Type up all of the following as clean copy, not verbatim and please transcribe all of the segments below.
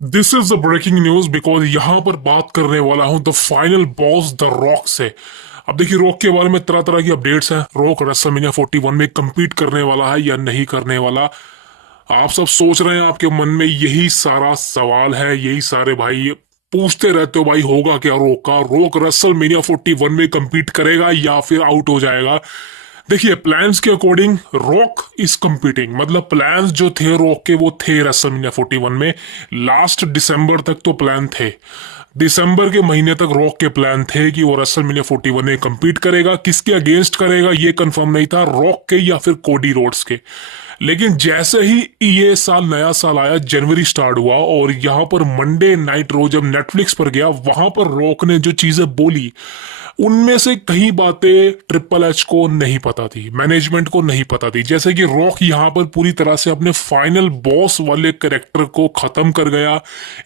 This is the breaking news because यहां पर बात करने वाला हूं the final boss the Rock से। अब देखिए, रॉक के बारे में तरह तरह की अपडेट्स हैं। रॉक रेसलमेनिया 41 में compete करने वाला है या नहीं करने वाला। आप सब सोच रहे हैं, आपके मन में यही सारा सवाल है, यही सारे भाई पूछते रहते हो, भाई होगा क्या रॉक का? रॉक रेसलमेनिया 41 में compete करेगा या फिर आउट हो जाएगा? देखिए, प्लान्स के अकॉर्डिंग रॉक इज कम्पीटिंग, मतलब प्लान्स जो थे रॉक के वो थे रेसलमेनिया 41 में। लास्ट दिसंबर तक तो प्लान थे, दिसंबर के महीने तक रॉक के प्लान थे कि वो रेसलमेनिया 41 में कम्पीट करेगा। किसके अगेंस्ट करेगा ये कंफर्म नहीं था, रॉक के या फिर कोडी रोड्स के। लेकिन जैसे ही ये साल, नया साल आया, जनवरी स्टार्ट हुआ और यहां पर मंडे नाइट रो जब नेटफ्लिक्स पर गया, वहां पर रॉक ने जो चीजें बोली उनमें से कई बातें ट्रिपल एच को नहीं पता थी, मैनेजमेंट को नहीं पता थी। जैसे कि रॉक यहां पर पूरी तरह से अपने फाइनल बॉस वाले कैरेक्टर को खत्म कर गया।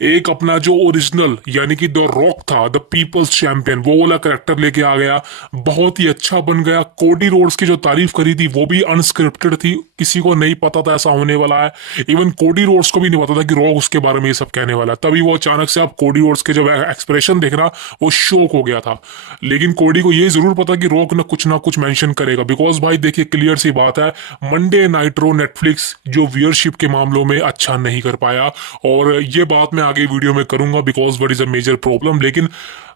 एक अपना जो ओरिजिनल यानी कि द रॉक था, द पीपल्स चैंपियन, वो वाला कैरेक्टर लेके आ गया, बहुत ही अच्छा बन गया। कोडी रोड्स की जो तारीफ करी थी वो भी अनस्क्रिप्टेड थी, किसी को नहीं पता था ऐसा होने वाला है। इवन कोडी रोड्स को भी नहीं पता था कि रॉक उसके बारे में ये सब कहने वाला है। तभी वो अचानक से, आप कोडी रोड्स के जब एक्सप्रेशन देखना, वो शॉक हो गया था। लेकिन कोडी को ये जरूर पता कि रॉक ना कुछ मेंशन करेगा, बिकॉज भाई देखिए, क्लियर सी बात है, मंडे नाइट रो नेटफ्लिक्स जो व्यूअरशिप के मामलों में अच्छा नहीं कर पाया। और ये बात मैं आगे वीडियो में करूंगा because what is a major problem. लेकिन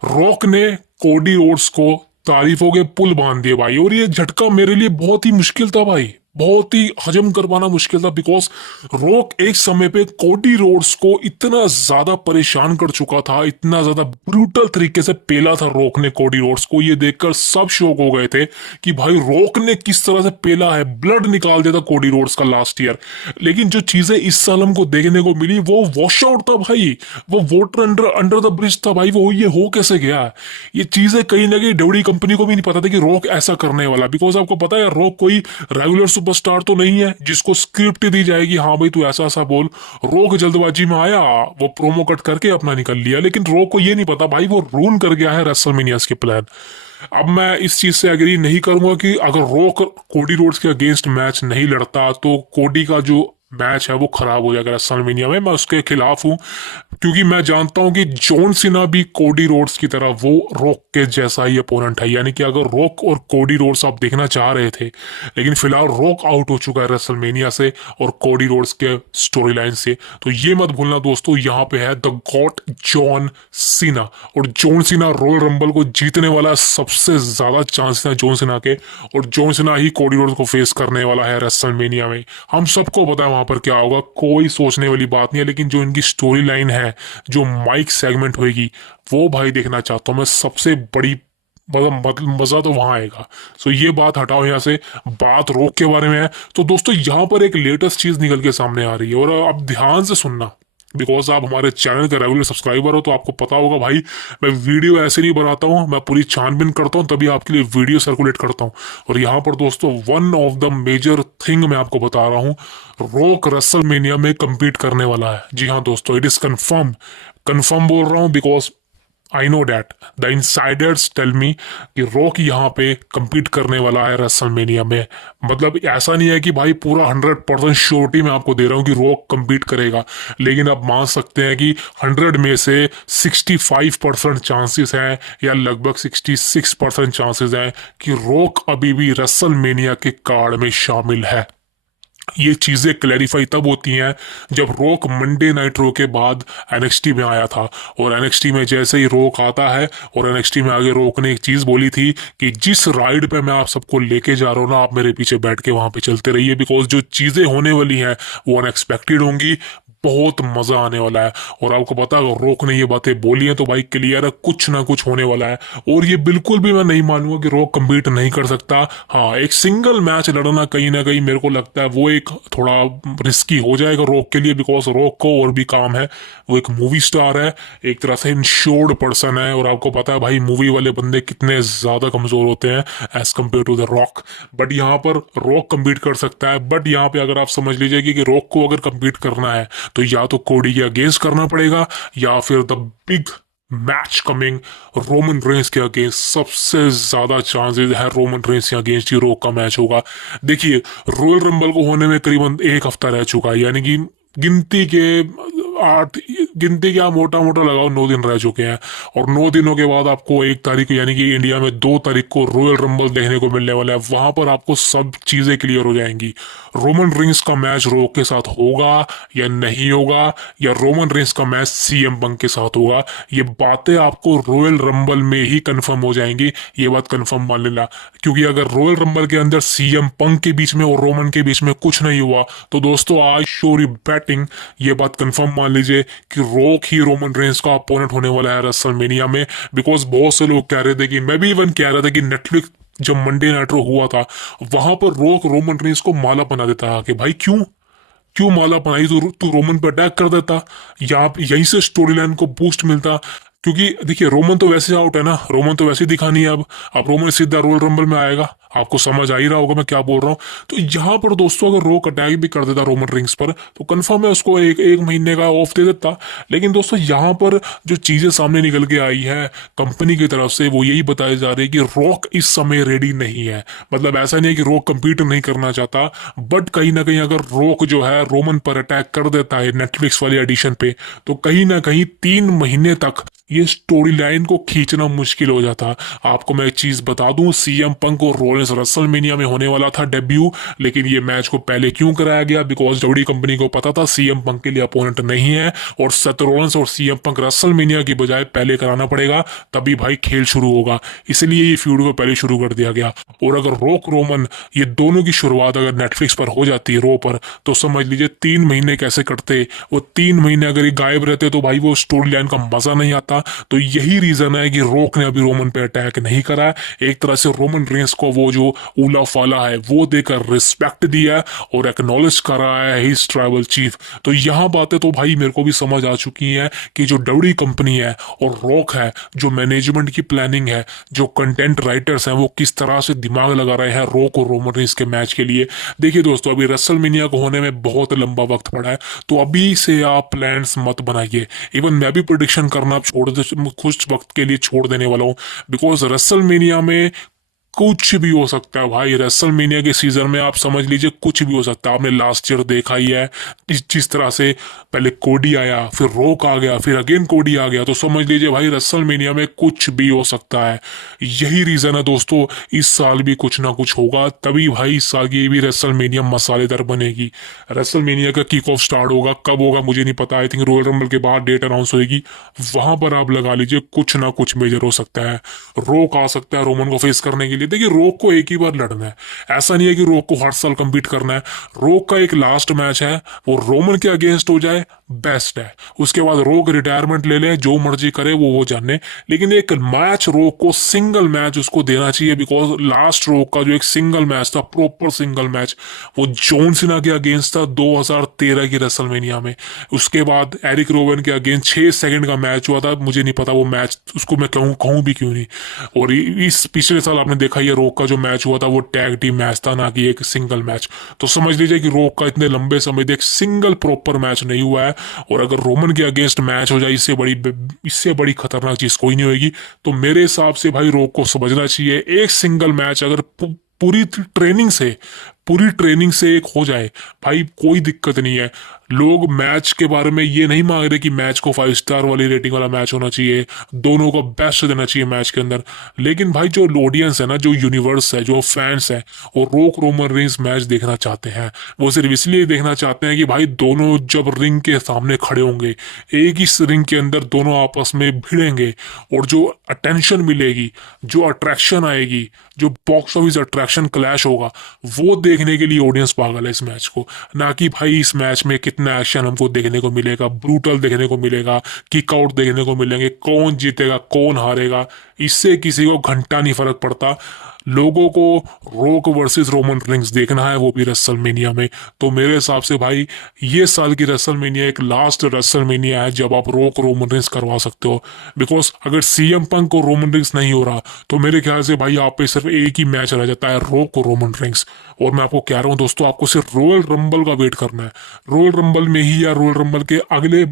रॉक ने कोडी रोड्स को तारीफों के पुल बांध दिए भाई, और ये झटका मेरे लिए बहुत ही मुश्किल था भाई, बहुत ही हजम कर पाना मुश्किल था। बिकॉज रॉक एक समय पे कोडी रोड्स को इतना ज्यादा परेशान कर चुका था, इतना ज्यादा ब्रूटल तरीके से पेला था रॉक ने कोडी रोड्स को। ये देखकर सब शॉक हो गए थे कि भाई रॉक ने किस तरह से पेला है, ब्लड निकाल दिया था कोडी रोड्स का लास्ट ईयर। लेकिन जो चीजें इस साल हमको देखने को मिली वो वॉश आउट था भाई, वो water under under the bridge था भाई। वो ये हो कैसे गया? ये चीजें कहीं ना कहीं डब्ल्यू कंपनी को भी नहीं पता था कि रॉक ऐसा करने वाला। बिकॉज आपको पता है, रॉक कोई रेगुलर सुपरस्टार तो नहीं है जिसको स्क्रिप्ट दी जाएगी, हाँ भाई तू ऐसा ऐसा बोल। रॉक जल्दबाजी में आया, वो प्रोमो कट करके अपना निकल लिया। लेकिन रॉक को ये नहीं पता भाई वो रून कर गया है रेसलमेनियास के प्लान। अब मैं इस चीज से एग्री नहीं करूंगा कि अगर रॉक कोडी रोड्स के अगेंस्ट मैच नहीं लड़ता तो कोडी का जो मैच है वो खराब हो जाएगा रेसलमेनिया में। मैं उसके खिलाफ हूं, क्योंकि मैं जानता हूं कि जॉन सीना भी कोडी रोड्स की तरह वो रॉक के जैसा ही अपोनेंट है। यानी कि अगर रॉक और कोडी रोड्स आप देखना चाह रहे थे, लेकिन फिलहाल रॉक आउट हो चुका है रेसलमेनिया से और कोडी रोड्स के स्टोरी लाइन से, तो ये मत भूलना दोस्तों, यहाँ पे है द गॉट जॉन सीना। और जॉन सीना रॉयल रंबल को जीतने वाला है, सबसे ज्यादा चांस है जॉन सीना के। और जॉन सीना ही कोडी रोड्स को फेस करने वाला है रेसलमेनिया में। हम सबको पता है वहां पर क्या होगा, कोई सोचने वाली बात नहीं है। लेकिन जो इनकी स्टोरी लाइन है, जो माइक सेगमेंट होगी, वो भाई देखना चाहता हूं मैं। सबसे बड़ी मजा तो वहां आएगा। सो ये बात हटाओ यहाँ से, बात रॉक के बारे में है। तो दोस्तों, यहाँ पर एक लेटेस्ट चीज निकल के सामने आ रही है, और अब ध्यान से सुनना, बिकॉज आप हमारे चैनल के रेगुलर सब्सक्राइबर हो तो आपको पता होगा भाई, मैं वीडियो ऐसे नहीं बनाता हूँ, मैं पूरी छानबीन करता हूँ तभी आपके लिए वीडियो सर्कुलेट करता हूँ। और यहाँ पर दोस्तों, one of the major thing मैं आपको बता रहा हूँ, रॉक रेसलमेनिया में compete करने वाला है। जी हाँ दोस्तों, इट इज कंफर्म। कंफर्म बोल रहा हूँ because I know that the insiders tell me कि रॉक यहाँ पे compete करने वाला है रेसलमेनिया में। मतलब ऐसा नहीं है कि भाई पूरा 100% श्योरिटी मैं आपको दे रहा हूँ कि रॉक compete करेगा, लेकिन आप मान सकते हैं कि 100 में से 65% चांसेस हैं, या लगभग 66% चांसेस हैं कि रॉक अभी भी रेसलमेनिया के कार्ड में शामिल है। ये चीजें क्लैरिफाई तब होती हैं जब रॉक मंडे नाइट रो के बाद एनएक्सटी में आया था। और एनएक्सटी में जैसे ही रॉक आता है, और एनएक्सटी में आगे रॉक ने एक चीज बोली थी कि जिस राइड पे मैं आप सबको लेके जा रहा हूँ ना, आप मेरे पीछे बैठ के वहां पे चलते रहिए, बिकॉज जो चीजें होने वाली हैं वो अनएक्सपेक्टेड होंगी, बहुत मजा आने वाला है। और आपको पता है, अगर रॉक ने ये बातें बोली हैं तो भाई क्लियर है, कुछ ना कुछ होने वाला है। और ये बिल्कुल भी मैं नहीं मानूंगा कि रॉक कम्पीट नहीं कर सकता। हाँ, एक सिंगल मैच लड़ना कहीं ना कहीं मेरे को लगता है वो एक थोड़ा रिस्की हो जाएगा रॉक के लिए, बिकॉज रॉक को और भी काम है। वो एक मूवी स्टार है, एक तरह से इंश्योर्ड पर्सन है, और आपको पता है भाई मूवी वाले बंदे कितने ज्यादा कमजोर होते हैं as compared to the Rock. But यहाँ पर रॉक कम्पीट कर सकता है। बट यहाँ पे अगर आप समझ लीजिए कि रॉक को अगर कम्पीट करना है तो या तो कोडी के अगेंस्ट करना पड़ेगा, या फिर the big match coming Roman Reigns के अगेंस्ट। सबसे ज्यादा चांसेस है रोमन रेंस के अगेंस्ट ही रॉक का मैच होगा। देखिए, रॉयल रंबल को होने में करीबन एक हफ्ता रह चुका है, यानी कि गिनती के 8 गिनती क्या मोटा मोटा लगाओ 9 दिन रह चुके हैं, और 9 दिनों के बाद आपको 1 तारीख को यानी कि इंडिया में 2 तारीख को रॉयल रंबल देखने को मिलने वाला है। वहां पर आपको सब चीजें क्लियर हो जाएंगी। रोमन रिंग्स का मैच रॉक के साथ होगा या नहीं होगा, या रोमन रिंग्स का मैच सीएम पंक के साथ होगा, ये बातें आपको रॉयल रंबल में ही कंफर्म हो जाएंगी। ये बात कंफर्म मान लेना, क्योंकि अगर रॉयल रंबल के अंदर सीएम पंक के बीच में और रोमन के बीच में कुछ नहीं हुआ तो दोस्तों आज श्योर बैटिंग ये बात कंफर्म मान लीजिए कि रॉक ही रोमन रेंस का अपोनेंट होने वाला है रेसलमेनिया में। बिकॉज बहुत से लोग कह रहे थे कि, मैं भी इवन कह रहा था कि नेटफ्लिक्स जब मंडे नाइट रो हुआ था वहां पर रॉक रोमन रेंस को माला बना देता है कि भाई क्यों क्यों माला बनाई, तू रोमन पर अटैक कर देता, या यहीं से स्टोरी लाइन को बूस्ट मिलता। क्योंकि देखिए रोमन तो वैसे आउट है ना, रोमन तो वैसे दिखा नहीं है अब रोमन सीधा रोयल रंबल में आएगा। आपको समझ आ ही रहा होगा मैं क्या बोल रहा हूँ। तो यहाँ पर दोस्तों अगर रॉक अटैक भी कर देता रोमन रिंग्स पर तो कंफर्म है उसको एक महीने का ऑफ दे देता। लेकिन दोस्तों यहाँ पर जो चीजें सामने निकल के आई है कंपनी की तरफ से वो यही बताई जा रही है कि रॉक इस समय रेडी नहीं है। मतलब ऐसा नहीं है कि रॉक कंपीट नहीं करना चाहता, बट कहीं ना कहीं अगर रॉक जो है रोमन पर अटैक कर देता है नेटफ्लिक्स वाली एडिशन पे तो कहीं ना कहीं 3 महीने तक ये स्टोरी लाइन को खींचना मुश्किल हो जाता। आपको मैं एक चीज बता दूं, सीएम पंक और रोलेंस रेसलमेनिया में होने वाला था डेब्यू, लेकिन ये मैच को पहले क्यों कराया गया? बिकॉज डब्ल्यूडब्ल्यूई कंपनी को पता था सीएम पंक के लिए अपोनेंट नहीं है और सेथ रोलेंस और सीएम पंक रेसलमेनिया की बजाय पहले कराना पड़ेगा, तभी भाई खेल शुरू होगा। इसलिए ये फ्यूड को पहले शुरू कर दिया गया। और अगर रॉक रोमन ये दोनों की शुरुआत अगर नेटफ्लिक्स पर हो जाती है रो पर, तो समझ लीजिए 3 महीने कैसे कटते। वो 3 महीने अगर ये गायब रहते तो भाई वो स्टोरी लाइन का मजा नहीं आता। तो यही रीजन है कि रॉक ने अभी रोमन पे अटैक नहीं करा है। एक तरह से रोमन रेंस को वो जो उला फाला है वो देकर रिस्पेक्ट दिया और एक्नॉलेज कर रहा है हिज ट्राइबल चीफ। तो यहाँ बातें तो भाई मेरे को भी समझ आ चुकी हैं कि जो डब्ल्यूडब्ल्यूई कंपनी है और रॉक है, जो मैनेजमेंट की प्लानिंग है, जो कंटेंट राइटर्स हैं, वो किस तरह से दिमाग लगा रहे हैं रॉक और रोमन रेंस के मैच के लिए। देखिए दोस्तों अभी रेसलमेनिया को होने में बहुत लंबा वक्त पड़ा है, तो अभी से आप प्लान्स मत बनाइए। इवन मैं भी प्रिडिक्शन करना छोड़ कुछ वक्त के लिए छोड़ देने वाला हूँ, बिकॉज रेसलमेनिया में कुछ भी हो सकता है भाई। रेसलमेनिया के सीजन में आप समझ लीजिए कुछ भी हो सकता है। आपने लास्ट ईयर देखा ही है जिस तरह से पहले कोडी आया, फिर रॉक आ गया, फिर अगेन कोडी आ गया, तो समझ लीजिए भाई रेसलमेनिया में कुछ भी हो सकता है। यही रीजन है दोस्तों, इस साल भी कुछ ना कुछ होगा, तभी भाई इस साल की भी रेसलमेनिया मसालेदार बनेगी। रेसलमेनिया का किक ऑफ स्टार्ट होगा, कब होगा मुझे नहीं पता, आई थिंक रॉयल रंबल के बाद डेट अनाउंस होगी, वहां पर आप लगा लीजिए कुछ ना कुछ मेजर हो सकता है। रॉक आ सकता है रोमन को फेस करने के लिए। देखिए रॉक को एक ही बार लड़ना है, ऐसा नहीं है कि रॉक को हर साल कम्पीट करना है। रॉक का एक लास्ट मैच है, वो रोमन के अगेंस्ट हो जाए बेस्ट है, उसके बाद रॉक रिटायरमेंट ले ले, जो मर्जी करे वो जाने। लेकिन एक मैच रॉक को सिंगल मैच उसको देना चाहिए, बिकॉज लास्ट रॉक का जो एक सिंगल मैच था, प्रॉपर सिंगल मैच, वो जॉन सीना के अगेंस्ट था 2013 की रेसलमेनिया में। उसके बाद एरिक रोवन के अगेंस्ट 6 सेकंड का मैच हुआ था, मुझे नहीं पता वो मैच उसको मैं कहूँ भी क्यों नहीं। और इस पिछले साल आपने देखा ये रॉक का जो मैच हुआ था वो टैग टीम मैच था, ना कि एक सिंगल मैच। तो समझ लीजिए कि रॉक का इतने लंबे समय तक सिंगल प्रॉपर मैच नहीं हुआ है। और अगर रोमन के अगेंस्ट मैच हो जाए इससे बड़ी खतरनाक चीज कोई नहीं होगी। तो मेरे हिसाब से भाई रॉक को समझना चाहिए एक सिंगल मैच अगर पूरी ट्रेनिंग से एक हो जाए भाई कोई दिक्कत नहीं है। लोग मैच के बारे में ये नहीं मांग रहे कि मैच को 5 स्टार वाली रेटिंग वाला मैच होना चाहिए, दोनों को बेस्ट देना चाहिए मैच के अंदर। लेकिन भाई जो ऑडियंस है ना, जो यूनिवर्स है, जो फैंस है, वो रॉक रोमन रेंस मैच देखना चाहते हैं। वो सिर्फ इसलिए देखना चाहते हैं कि भाई दोनों जब रिंग के सामने खड़े होंगे, एक ही रिंग के अंदर दोनों आपस में भिड़ेंगे, और जो अटेंशन मिलेगी, जो अट्रैक्शन आएगी, जो बॉक्स ऑफिस अट्रैक्शन क्लैश होगा, वो देखने के लिए ऑडियंस पागल है इस मैच को। ना कि भाई इस मैच में कितना एक्शन हमको देखने को मिलेगा, ब्रूटल देखने को मिलेगा, किक आउट देखने को मिलेंगे, कौन जीतेगा कौन हारेगा इससे किसी को घंटा नहीं फर्क पड़ता। लोगों को रॉक वर्सेस रोमन रिंग्स देखना है, वो भी रेसलमेनिया में। तो मेरे हिसाब से भाई ये साल की रेसलमेनिया एक लास्ट रेसलमेनिया है जब आप रॉक रोमन रिंग्स करवा सकते हो। बिकॉज अगर सीएम पंक और रोमन रिंग्स नहीं हो रहा तो मेरे ख्याल से भाई आप पे सिर्फ एक ही मैच रह जाता है, रॉक और रोमन रिंग्स। और मैं आपको कह रहा हूँ दोस्तों, आपको सिर्फ रॉयल रंबल का वेट करना है। रॉयल रंबल में ही या रॉयल रंबल के अगले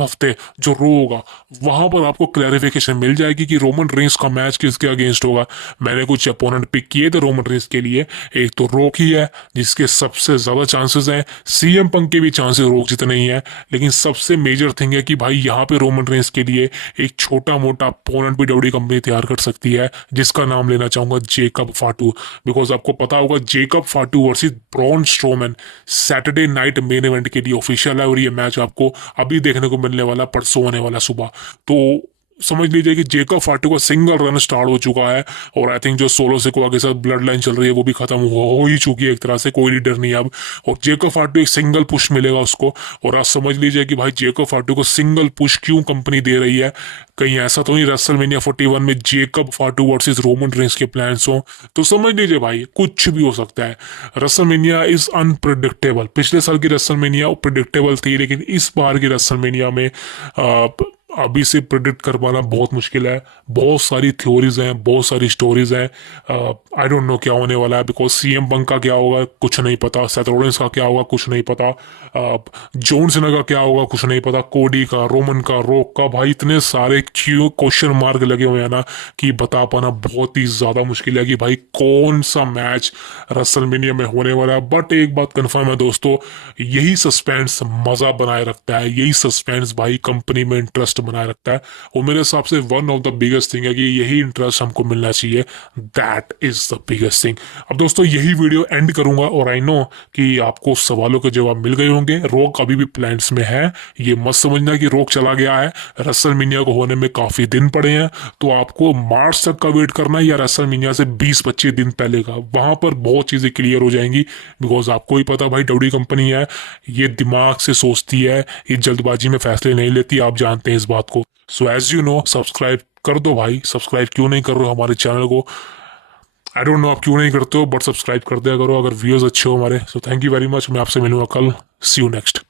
हफ्ते जो रो होगा वहां पर आपको क्लैरिफिकेशन मिल जाएगी कि रोमन रिंग्स का मैच किसके अगेंस्ट होगा। मैंने कुछ ओपोनेंट पिक किए थे रोमन रेंस के लिए, एक तो रॉक ही है जिसके सबसे ज्यादा चांसेस हैं, सीएम पंक के भी चांसेस रॉक जितने ही हैं, लेकिन सबसे मेजर थिंग है कि भाई यहाँ पे रोमन रेंस के लिए एक छोटा मोटा अपोनेंट भी डब्ल्यूडब्ल्यूई कंपनी तैयार कर सकती है, जिसका नाम लेना चाहूंगा जेकब फाटू। बिकॉज आपको पता होगा Jacob फाटू versus Braun Strowman Saturday night main event के लिए ऑफिशियल है, और ये मैच आपको अभी देखने को मिलने वाला, परसों होने वाला सुबह। तो समझ लीजिए कि जेकब फाटू का सिंगल रन स्टार्ट हो चुका है, और आई थिंक जो सोलो सिकोआ के साथ ब्लड लाइन चल रही है वो भी खत्म हो ही चुकी है एक तरह से, कोई लीडर नहीं है अब, और जेकब फाटू एक सिंगल पुश मिलेगा उसको। और आप समझ लीजिए कि भाई जेकब फाटू को सिंगल पुश क्यों कंपनी दे रही है, कहीं ऐसा तो नहीं रेसलमेनिया 41 में जेकब फाटू वर्सेस रोमन रेंस के प्लान्स हो, तो समझ लीजिए भाई कुछ भी हो सकता है। रेसलमेनिया इज अनप्रिडिक्टेबल, पिछले साल की रेसलमेनिया प्रिडिक्टेबल थी, लेकिन इस बार की रेसलमेनिया में अभी से प्रिडिक्ट कर पाना बहुत मुश्किल है। बहुत सारी थ्योरीज हैं, बहुत सारी स्टोरीज हैं, आई डोंट नो क्या होने वाला है, बिकॉज सीएम पंक का क्या होगा कुछ नहीं पता, सेथ रॉलिंस का क्या होगा कुछ नहीं पता, जॉन सीना का क्या होगा कुछ नहीं पता, कोडी का, रोमन का, रॉक का, भाई इतने सारे क्वेश्चन मार्क लगे हुए हैं ना कि बता पाना बहुत ही ज्यादा मुश्किल है कि भाई कौन सा मैच रेसलमेनिया में होने वाला है। बट एक बात कंफर्म है दोस्तों, यही सस्पेंस मजा बनाए रखता है, यही सस्पेंस भाई कंपनी में इंटरेस्ट बनाए रखता है, और मेरे हिसाब से one of the biggest thing है कि यही इंटरेस्ट हमको मिलना चाहिए, that is the biggest thing. अब दोस्तों यही वीडियो एंड करूंगा, और आई नो कि आपको सवालों के जवाब मिल गए होंगे। रॉक अभी भी प्लान्स में है, ये मत समझना कि रॉक चला गया है, रेसलमेनिया को होने में काफी दिन पड़े हैं, तो आपको मार्च तक का वेट करना है या रेसलमेनिया से 20-25 दिन पहले का, वहां पर बहुत चीजें क्लियर हो जाएंगी। बिकॉज आपको ही पता भाई डब्ल्यूडब्ल्यूई कंपनी है, ये दिमाग से सोचती है, ये जल्दबाजी में फैसले नहीं लेती, आप जानते हैं इस बात को। So as you know subscribe कर दो भाई, सब्सक्राइब क्यों नहीं कर रहे हो हमारे चैनल को, आई डोंट नो आप क्यों नहीं करते हो, बट सब्सक्राइब कर दिया करो अगर व्यूअर्स अच्छे हो हमारे। So thank you very much, मैं आपसे मिलूंगा कल, सी यू नेक्स्ट।